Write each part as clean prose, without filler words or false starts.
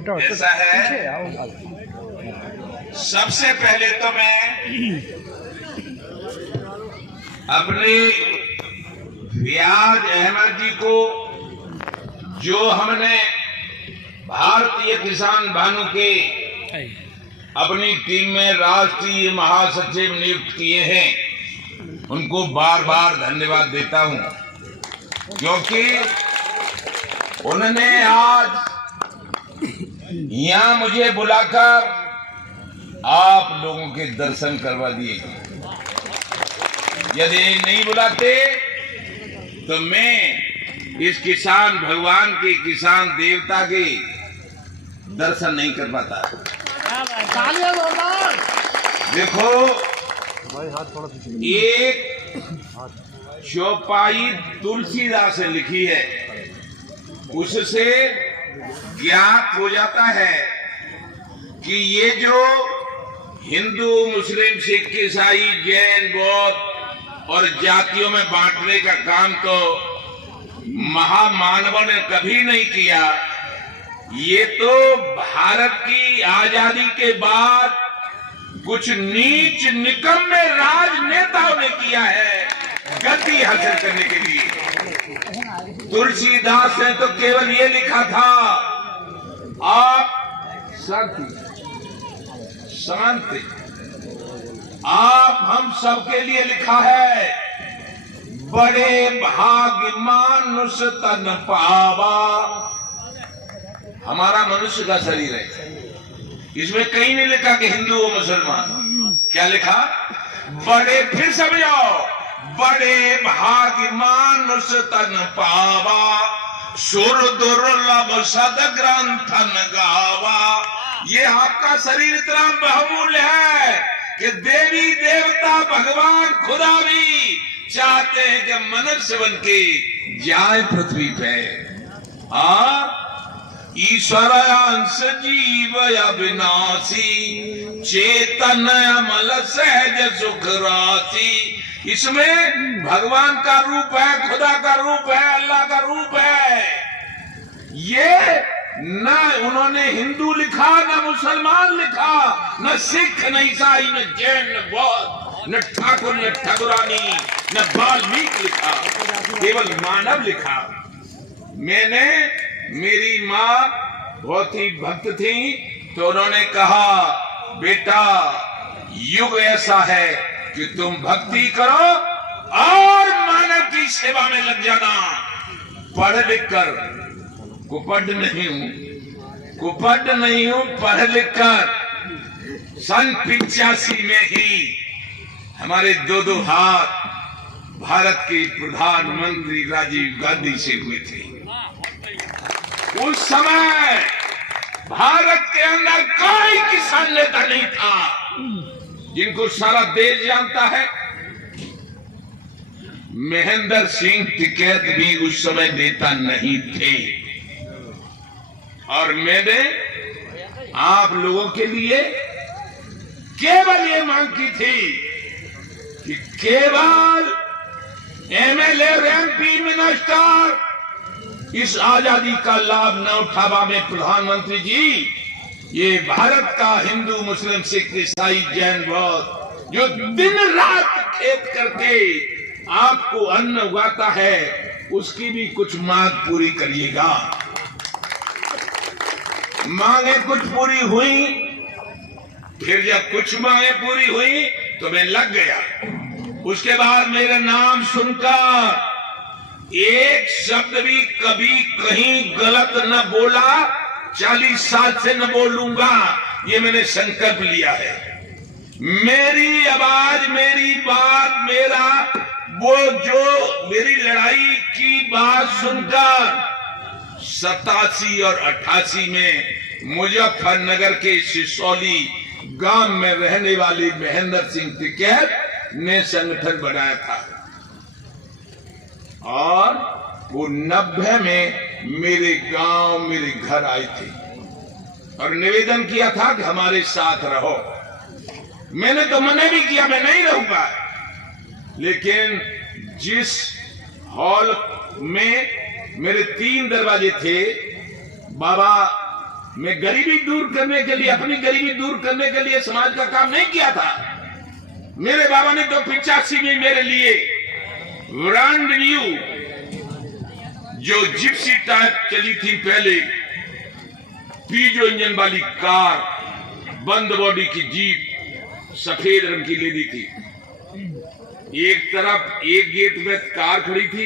ऐसा है, सबसे पहले तो मैं अपने रियाज अहमद जी को, जो हमने भारतीय किसान भानु के अपनी टीम में राष्ट्रीय महासचिव नियुक्त किए हैं, उनको बार बार धन्यवाद देता हूं, क्योंकि उन्होंने आज यहां मुझे बुलाकर आप लोगों के दर्शन करवा दिए। यदि नहीं बुलाते तो मैं इस किसान भगवान के, किसान देवता के दर्शन नहीं कर पाता। देखो, एक चौपाई तुलसीदास से लिखी है, उससे ज्ञात हो जाता है कि ये जो हिंदू, मुस्लिम, सिख, ईसाई, जैन, बौद्ध और जातियों में बांटने का काम तो महामानवों ने कभी नहीं किया। ये तो भारत की आजादी के बाद कुछ नीच निकम्मे राजनेताओं ने किया है गति हासिल करने के लिए। तुलसीदास ने तो केवल ये लिखा था, आप शांति, आप हम सबके लिए लिखा है, बड़े भाग्य मानुष तन पावा। हमारा मनुष्य का शरीर है, इसमें कहीं नहीं लिखा कि हिंदू हो मुसलमान। क्या लिखा? बड़े, फिर समझो, बड़े भाग्य मानुष तन पावा, सुर दुर्लभ सद ग्रंथन गावा। ये आपका शरीर इतना बहुमूल्य है कि देवी देवता भगवान खुदा भी चाहते हैं कि मनुष्य बन के जाए पृथ्वी पे। ईश्वर अंश जीव अविनाशी, चेतन अमल सहज सुख राशि। इसमें भगवान का रूप है, खुदा का रूप है, अल्लाह का रूप है। ये न उन्होंने हिंदू लिखा, न मुसलमान लिखा, न सिख, न ईसाई, न जैन, न बौद्ध, न ठाकुर, न ठाकुरानी, न वाल्मीकि लिखा, केवल मानव लिखा। मैंने, मेरी माँ बहुत ही भक्त थी, तो उन्होंने कहा, बेटा युग ऐसा है कि तुम भक्ति करो और मानव की सेवा में लग जाना। पढ़ लिख कर, कुपढ़ नहीं हूं, पढ़ लिख कर सन 85 में ही हमारे दो हाथ भारत के प्रधानमंत्री राजीव गांधी से हुए थे। उस समय भारत के अंदर कोई किसान नेता नहीं था जिनको सारा देश जानता है। महेंद्र सिंह टिकैत भी उस समय नेता नहीं थे, और मैंने आप लोगों के लिए केवल ये मांग की थी कि केवल एमएलए, एमपी, मिनिस्टर इस आजादी का लाभ न उठावा में प्रधानमंत्री जी, ये भारत का हिंदू, मुस्लिम, सिख, ईसाई, जैन, बौद्ध जो दिन रात खेत करके आपको अन्न उगाता है, उसकी भी कुछ मांग पूरी करिएगा। मांगे कुछ पूरी हुई, फिर जब कुछ मांगे पूरी हुई तो मैं लग गया। उसके बाद मेरा नाम सुनकर एक शब्द भी कभी कहीं गलत न बोला, 40 साल से न बोलूंगा, ये मैंने संकल्प लिया है। मेरी आवाज, मेरी बात, मेरा वो जो मेरी लड़ाई की बात सुनकर 87 और 88 में मुजफ्फरनगर के सिसौली गांव में रहने वाले महेंद्र सिंह टिकैत ने संगठन बनाया था, और वो 90 में मेरे गांव, मेरे घर आए थे और निवेदन किया था कि हमारे साथ रहो। मैंने तो मना भी किया, मैं नहीं रहूंगा, लेकिन जिस हॉल में मेरे 3 दरवाजे थे, बाबा मैं गरीबी दूर करने के लिए, अपनी गरीबी दूर करने के लिए समाज का काम नहीं किया था। मेरे बाबा ने तो 85 में मेरे लिए ब्रांड न्यू जो जिप्सी टाइप चली थी पहले, पीजो इंजन वाली कार, बंद बॉडी की जीप सफेद रंग की ले दी थी। एक तरफ एक गेट में कार खड़ी थी,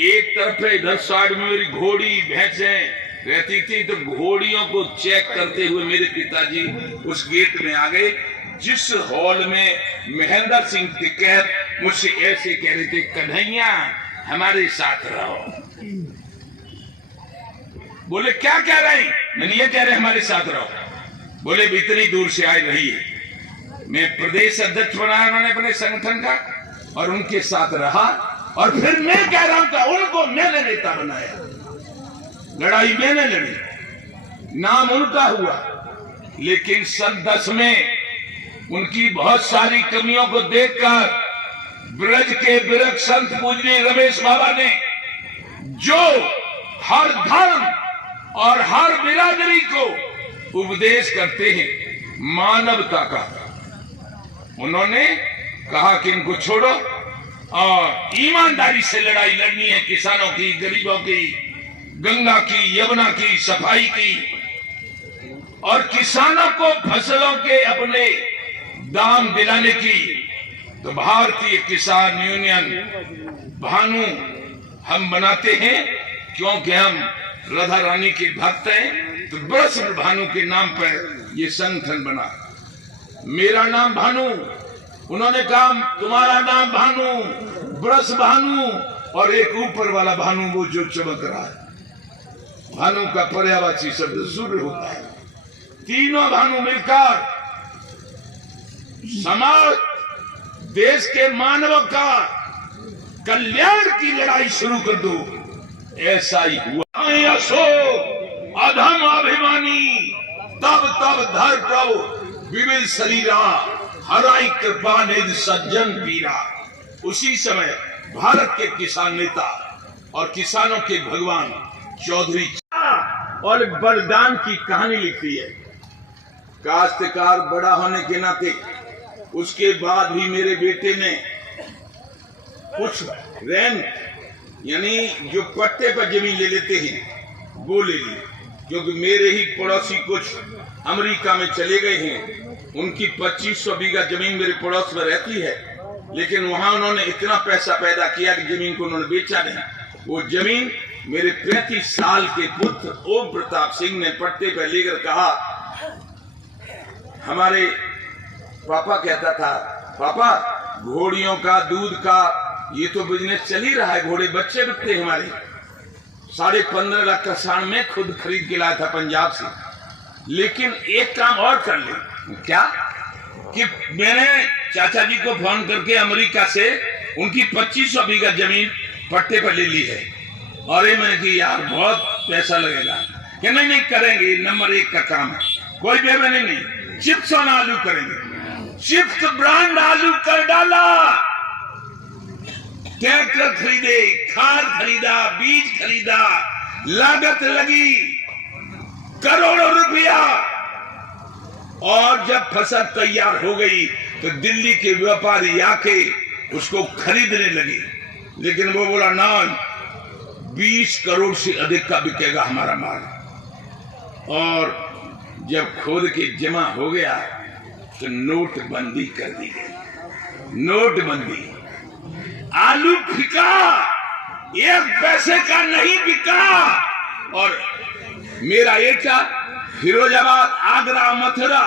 एक तरफ इधर साइड में मेरी घोड़ी भैंसें रहती थी। तो घोड़ियों को चेक करते हुए मेरे पिताजी उस गेट में आ गए, जिस हॉल में महेंद्र सिंह टिकैत मुझसे ऐसे कह रहे थे, कन्हैया हमारे साथ रहो। बोले क्या कह रहे? मैंने ये कह रहे हमारे साथ रहो। बोले इतनी दूर से आए रही है। मैं प्रदेश अध्यक्ष बनाया उन्होंने अपने संगठन का, और उनके साथ रहा। और फिर मैं कह रहा था उनको मैंने नेता बनाया, लड़ाई मैंने लड़ी, नाम उनका हुआ। लेकिन सन 10 में उनकी बहुत सारी कमियों को देखकर ब्रज के बिरक संत पूजनीय रमेश बाबा ने, जो हर धर्म और हर बिरादरी को उपदेश करते हैं मानवता का, उन्होंने कहा कि इनको छोड़ो और ईमानदारी से लड़ाई लड़नी है, किसानों की, गरीबों की, गंगा की, यमुना की सफाई की, और किसानों को फसलों के अपने दाम दिलाने की। तो भारतीय किसान यूनियन भानु हम बनाते हैं, क्योंकि हम राधा रानी के भक्त हैं। तो ब्रज भानु के नाम पर ये संगठन बना। मेरा नाम भानु, उन्होंने कहा तुम्हारा नाम भानु, ब्रज भानु, और एक ऊपर वाला भानु वो जो चमक रहा है। भानु का पर्यायवाची शब्द सूर्य होता है। तीनों भानु मिलकर समाज, देश के मानव का कल्याण की लड़ाई शुरू कर दो। ऐसा ही हुआ। अशोक अधम अभिमानी, तब तब धर प्रभु विविध शरीरा, हराई कृपा निधि सज्जन पीरा। उसी समय भारत के किसान नेता और किसानों के भगवान चौधरी और बलिदान की कहानी लिखी है। काश्तकार बड़ा होने के नाते उसके बाद भी मेरे बेटे ने कुछ रेंट, यानी जो पट्टे पर जमीन ले लेते हैं वो ले ली, क्योंकि मेरे ही पड़ोसी कुछ अमेरिका में चले गए हैं। उनकी 2500 बीघा जमीन मेरे पड़ोस में रहती है, लेकिन वहां उन्होंने इतना पैसा पैदा किया कि जमीन को उन्होंने बेचा नहीं। वो जमीन मेरे 35 साल के पुत्र ओम प्रताप सिंह ने पट्टे पर लेकर कहा, हमारे पापा कहता था, पापा घोड़ियों का, दूध का ये तो बिजनेस चल ही रहा है, घोड़े बच्चे बिकते हमारे। 15.5 लाख का साण में खुद खरीद के लाया था पंजाब से। लेकिन एक काम और कर ले, क्या कि मैंने चाचा जी को फोन करके अमेरिका से उनकी 2500 बीघा जमीन पट्टे पर ले ली है। और ये मैंने कि यार बहुत पैसा लगेगा, कि नहीं नहीं करेंगे, नंबर 1 का काम है, कोई बेमनी नहीं, चिप्स और आलू करेंगे। चिप्स ब्रांड आलू कर डाला, ट्रैक्टर खरीदे, खाद खरीदा, बीज खरीदा, लागत लगी करोड़ों रुपया। और जब फसल तैयार हो गई तो दिल्ली के व्यापारी आके उसको खरीदने लगे। लेकिन वो बोला ना, 20 करोड़ से अधिक का बिकेगा हमारा माल। और जब खोद के जमा हो गया तो नोटबंदी कर दी गई। नोटबंदी, आलू बिका, 1 पैसे का नहीं बिका। और मेरा एटा फिरोजाबाद, आगरा, मथुरा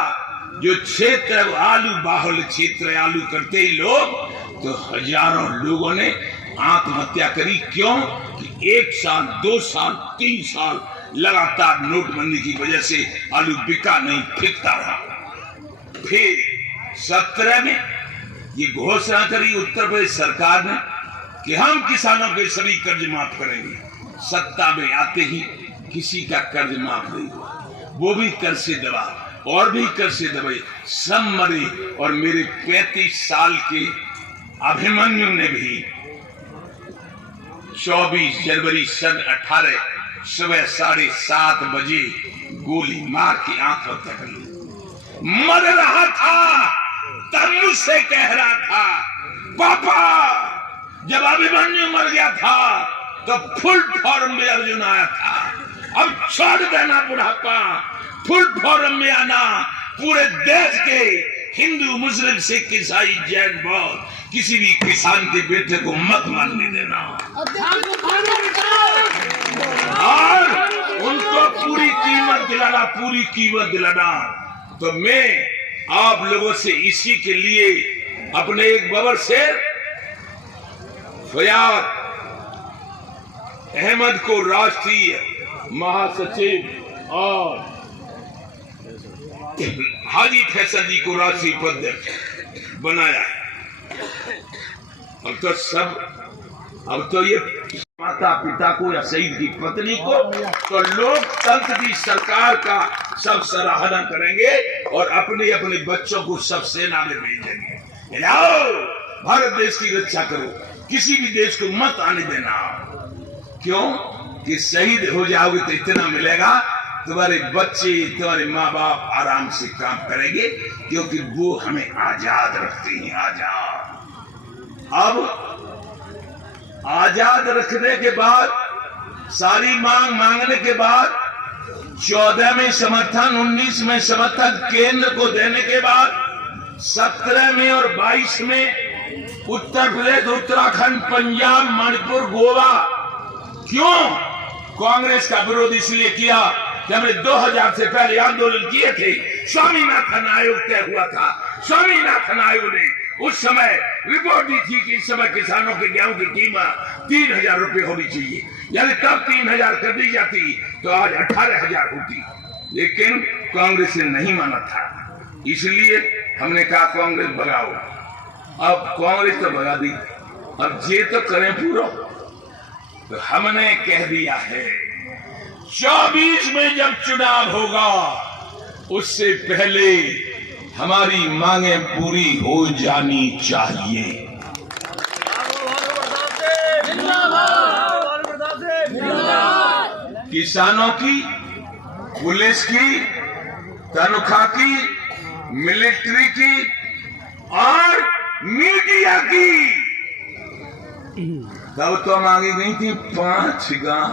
जो क्षेत्र आलू बाहुल क्षेत्र, आलू करते ही लोग, तो हजारों लोगों ने आत्महत्या करी। क्यों कि 1 साल, 2 साल, 3 साल लगातार नोटबंदी की वजह से आलू बिका नहीं, बिकता रहा। फिर 17 में ये घोषणा करी उत्तर प्रदेश सरकार ने कि हम किसानों के सभी कर्ज माफ करेंगे। सत्ता में आते ही किसी का कर्ज माफ नहीं हुआ, वो भी कर्ज से दबा और भी कर्ज से दबाए, सब मरे। और मेरे 35 साल के अभिमन्यु ने भी 24 जनवरी सन 18 सुबह 7:30 बजे गोली मार के आंखों तक लू। मर रहा था तब मुझसे कह रहा था, पापा जब अभिमन्यु मर गया था तो फुल फॉर्म में अर्जुन आया था, अब छोड़ देना बुढ़ापा, फुल फॉर्म में आना। पूरे देश के हिंदू मुस्लिम सिख ईसाई जैन बौद्ध किसी भी किसान के बेटे को मत मारने देना और उनको पूरी कीमत दिलाना, पूरी कीमत दिलाना। तो मैं आप लोगों से इसी के लिए अपने एक बबर शेर फयाद अहमद को राष्ट्रीय महासचिव और हाजी फैसल जी को राष्ट्रीय उपाध्यक्ष बनाया। अब तो ये माता पिता को या शहीद की पत्नी को तो लोकतंत्र की सरकार का सब सराहना करेंगे और अपने अपने बच्चों को सब सेना में भेजेंगे। जाओ भारत देश की रक्षा करो, किसी भी देश को मत आने देना। क्यों कि शहीद हो जाओगे तो इतना मिलेगा, तुम्हारे बच्चे तुम्हारे माँ बाप आराम से काम करेंगे, क्योंकि वो हमें आजाद रखते हैं। अब आजाद रखने के बाद, सारी मांग मांगने के बाद, 14 में समर्थन, 19 में समर्थन केंद्र को देने के बाद, 17 में और 22 में उत्तर प्रदेश, उत्तराखंड, पंजाब, मणिपुर, गोवा। क्यों कांग्रेस का विरोध इसलिए किया कि हमने 2000 से पहले आंदोलन किए थे, स्वामीनाथन आयोग तय हुआ था। स्वामीनाथन आयोग ने उस समय रिपोर्ट दी थी कि इस समय किसानों के गेहूं की कीमत 3000 रुपए होनी चाहिए, यानी तब 3000 कर दी जाती तो आज 18000 होती। लेकिन कांग्रेस ने नहीं माना था, इसलिए हमने कहा कांग्रेस भगाओ। अब कांग्रेस तो भगा दी, अब ये तो करें पूरा। तो हमने कह दिया है 24 में जब चुनाव होगा उससे पहले हमारी मांगें पूरी हो जानी चाहिए। किसानों की, पुलिस की, तनख्वाह की, मिलिट्री की और मीडिया की। तब तो मांगी गई थी 5 गांव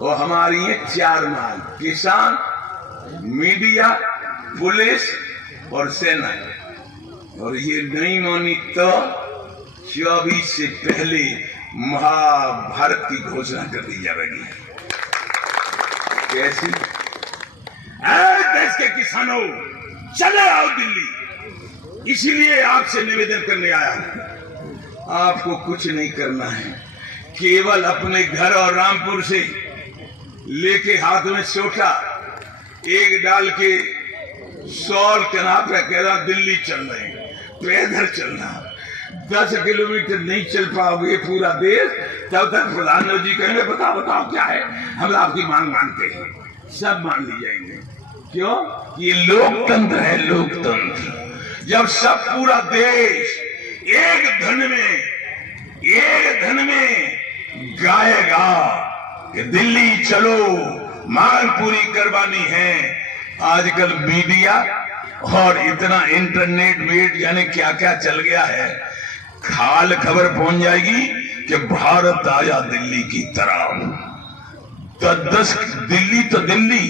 और हमारी है 4 मांग, किसान, मीडिया, पुलिस और सेना। और ये नहीं मानी तो 24 से पहले महाभारत की घोषणा कर दी जाएगी। कैसी? देश के किसानों चले आओ दिल्ली, इसीलिए आपसे निवेदन करने आया हूं। आपको कुछ नहीं करना है, केवल अपने घर और रामपुर से लेके हाथ में सोटा एक डाल के सॉल कनाप कह रहा दिल्ली चल रहे हैं, पैदल चलना। 10 किलोमीटर नहीं चल पाओगे पूरा देश, तब तक प्रधानमंत्री जी कहेंगे बताओ क्या है, हम आपकी मांग मानते हैं, सब मान ली जाएंगे। क्यों? ये लोकतंत्र है, लोकतंत्र। जब सब पूरा देश एक धन में गाएगा कि दिल्ली चलो, मांग पूरी करवानी है। आजकल मीडिया और इतना इंटरनेट वेट यानी क्या क्या चल गया है, खाल खबर पहुंच जाएगी कि भारत आया दिल्ली की तरफ। तो 10 दिल्ली तो दिल्ली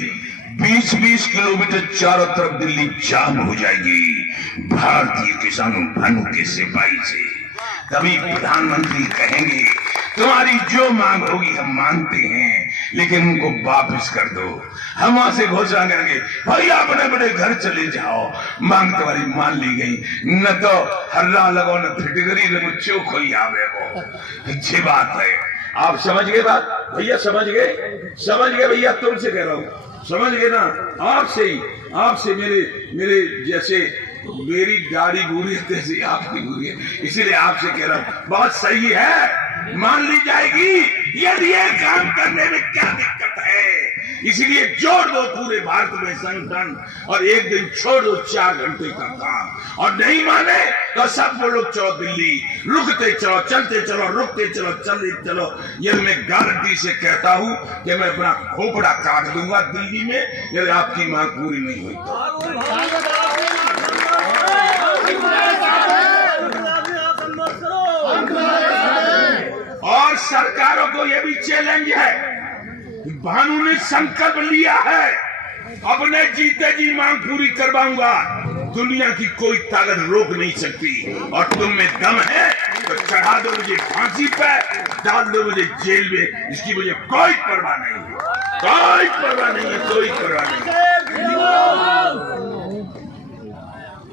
20-20 किलोमीटर चारों तरफ दिल्ली जाम हो जाएगी भारतीय किसानों भानु के सिपाही से। तभी प्रधानमंत्री कहेंगे तुम्हारी जो मांग होगी हम मानते हैं, लेकिन उनको वापस कर दो। हम वहां से घोषणा करेंगे भैया अपने बड़े घर चले जाओ, मांग तुम्हारी मान ली गई, न तो हल्ला लगो न फिटकरी लगो, चोख हो आवे हो। अच्छी बात है, आप समझ गए बात भैया? समझ गए भैया? तुमसे कह रहा हूँ, समझ गए ना? आपसे मेरे जैसे मेरी दाढ़ी बुरी है तैसे आपकी बुरी है, इसीलिए आपसे कह रहा हूँ बात सही है, मान ली जाएगी। यदि ये काम करने में क्या दिक्कत है? इसलिए जोड़ दो पूरे भारत में संगठन और एक दिन छोड़ दो 4 घंटे का काम। और नहीं माने तो सब लोग चलो दिल्ली, रुकते चलो, चलते चलो, रुकते चलो, चलते चलो। ये मैं गारंटी से कहता हूं कि मैं अपना खोपड़ा काट दूंगा दिल्ली में यदि आपकी मांग पूरी नहीं हुई तो। और सरकारों को यह भी चैलेंज है कि भानु ने संकल्प लिया है अपने जीते जी मांग पूरी करवाऊंगा, दुनिया की कोई ताकत रोक नहीं सकती। और तुम में दम है तो चढ़ा दो मुझे फांसी पे, डाल दो मुझे जेल में, इसकी मुझे कोई परवाह नहीं है, कोई परवाह नहीं है, कोई परवाह नहीं।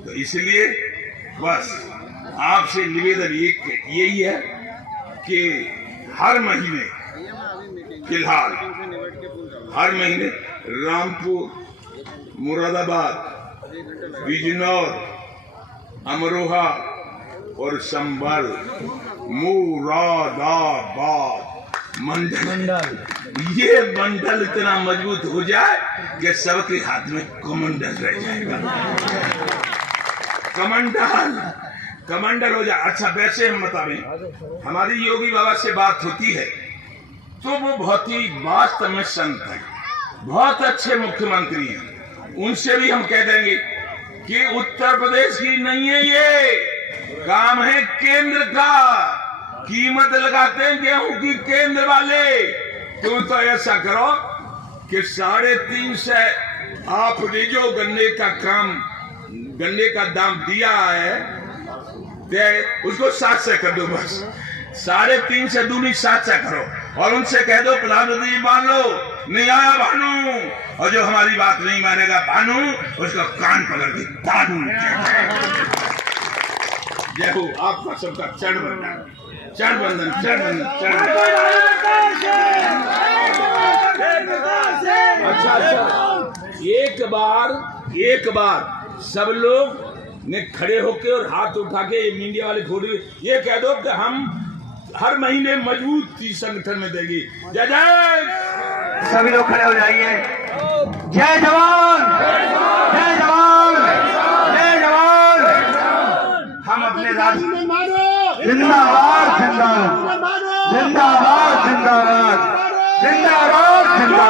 तो इसलिए बस आपसे निवेदन यही है कि हर महीने, फिलहाल हर महीने रामपुर, मुरादाबाद, बिजनौर, अमरोहा और संभल, मुरादाबाद मंडल, ये मंडल इतना मजबूत हो जाए कि सबके हाथ में कमंडल रह जाएगा, कमंडल हो जाए। अच्छा, वैसे हम बतावें, हमारी योगी बाबा से बात होती है तो वो बहुत ही वास्तव में संत है, बहुत अच्छे मुख्यमंत्री हैं। उनसे भी हम कह देंगे कि उत्तर प्रदेश की नहीं है, ये काम है केंद्र का। कीमत लगाते हैं गेहूं की केंद्र वाले। तुम तो ऐसा करो कि 350 आपने जो गन्ने का दाम दिया है उसको 700 कर दो, बस 350 से दूनी 700 करो। और उनसे कह दो प्रधानमंत्री मान लो, नहीं आया भानु, और जो हमारी बात नहीं मानेगा भानु, उसका कान पकड़ के तानू। जय हो आपका सबका चरण बंधन, चरण बंधन, चरण बंधन, चरण। अच्छा, एक बार सब लोग ने खड़े होके और हाथ उठा के मीडिया वाले खोल, ये कह दो कि हम हर महीने मजबूती संगठन में देंगे। जय जय। सभी लोग खड़े हो जाइए। जय जवान, जय जवान, जय जवान। हम अपने राज्य जिंदाबाद, जिंदाबाद, जिंदाबाद, जिंदाबाद, जिंदाबाद, जिंदाबाद।